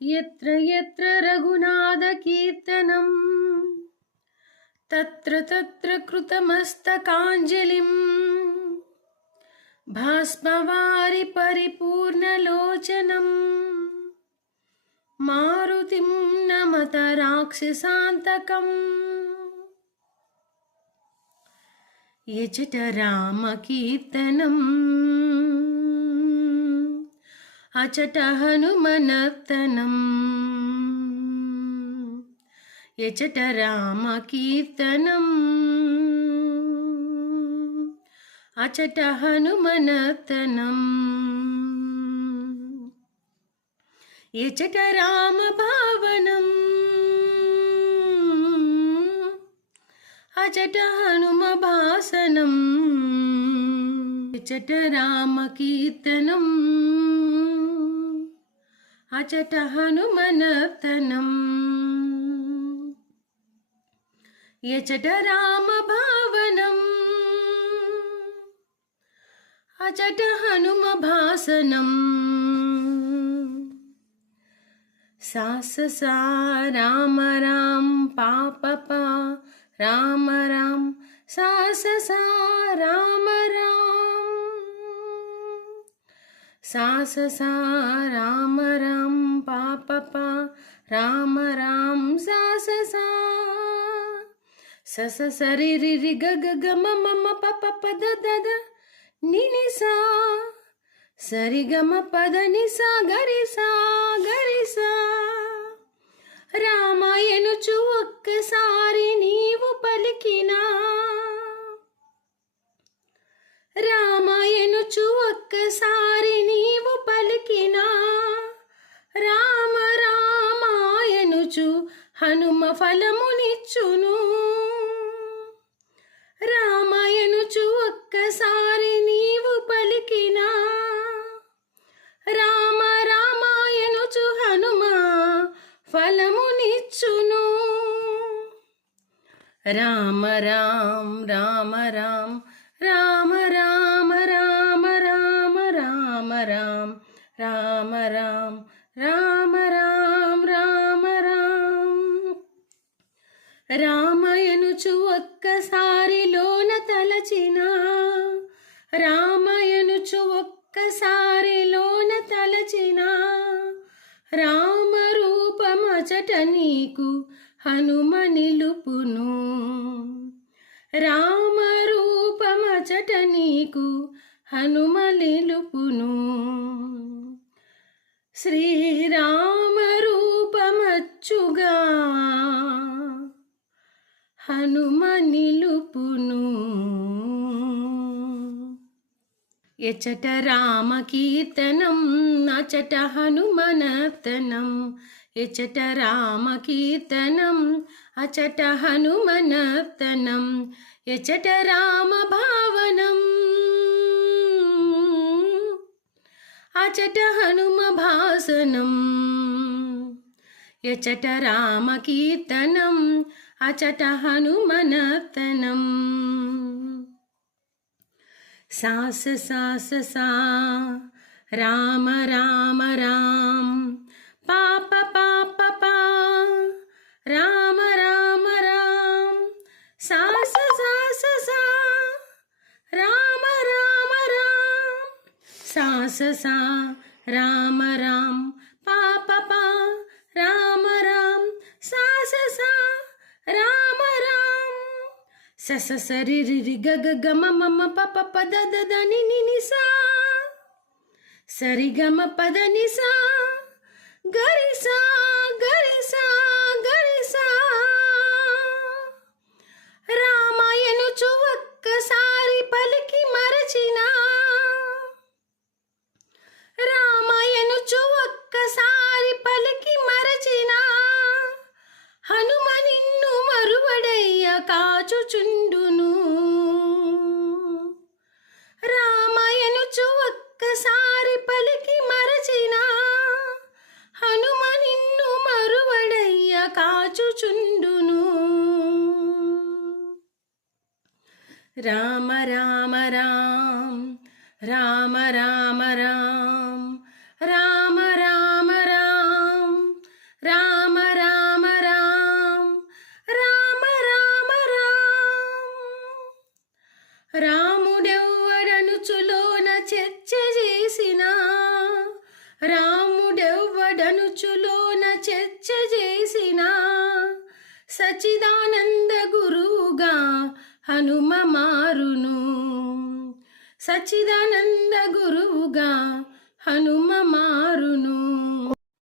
यत्र यत्र रघुनाथकीर्तनं तत्र तत्र कृतमस्तकाञ्जलिं भास्मवारि परिपूर्णलोचनं मारुतिं नमत राक्षसान्तकम् यजट रामकीर्तनम् अचट हनुमनर्तनम् यचट रामकीर्तनम् अचट हनुमनर्तनम् यचट रामभावनम् अचट हनुमभासनम् यचट रामकीर्तनम् अचट हनुमनर्तनम् यचट रामभावनम् अचट हनुमभासनम् सास सा राम राम पाप पा राम राम सास सा राम राम सास सा राम राम पाप पा राम राम सास सा सस सरि रि रि ग ग ग म म म प प प द द द नि नि सा सरि ग म प द नि सा गरि सा రామాయణుచు ఒక్కసారి నీవు పలికినా రామాయణుచు ఒక్కసారి నీవు పలికినా రామ రామాయణుచు హనుమ ఫలమునిచ్చును రామాయణుచు ఒక్కసారి నీవు పలికినా రామ రామాయణుచు హనుమ ఫలమునిచ్చును రామ రామ రామ రామ రామ రామ రామ రామ రామ రామ రామ రామ రామ రామ రామ రామ రామాయణుచు ఒక్కసారిలోన తలచిన రామాయణుచు ఒక్కసారిలోన తలచిన రామ రూపమచట నీకు హనుమ నిలుపును రామ రూపమచట నీకు హనుమ నిలుపును శ్రీరామ రూపమచ్చుగా హనుమ నిలుపును యచట రామకీర్తనం అచట హనుమనర్తనం యచట రామకీర్తనం అచట హనుమనర్తనం యచట రామభావనం అచట హనుమభాసనం యచట రామకీర్తనం అచట హనుమనర్తనం सास सास सा राम राम राम पाप पाप पा राम राम राम सास सास सा राम राम राम सास सा राम राम पाप पा राम राम सास सा राम राम सस सरि रि रि ग ग ग म म म प प प द द द नि नि नि सा सरि ग म प द नि सा गरि सा गरि सा गरि सा రామాయణుచు ఒక్కసారి పలికి మరచిన రామాయణుచు ఒక్కసారి పలికి మరచిన హనుమ నిన్ను మరువడయ్య కాచుచుండును రామాయణుచు ఒక్కసారి పలికి మరచిన హనుమ నిన్ను మరువడయ్య కాచుచుండును రామ రామ రామ రామ రామ రామ రామ రామ రామ రాముడెవ్వడనుచులోన చర్చ చేసిన రాముడెవ్వడనుచులోన చర్చ చేసిన సచిదానంద గురువుగా హనుమ మారును సచిదానంద గురువుగా హనుమ మారును.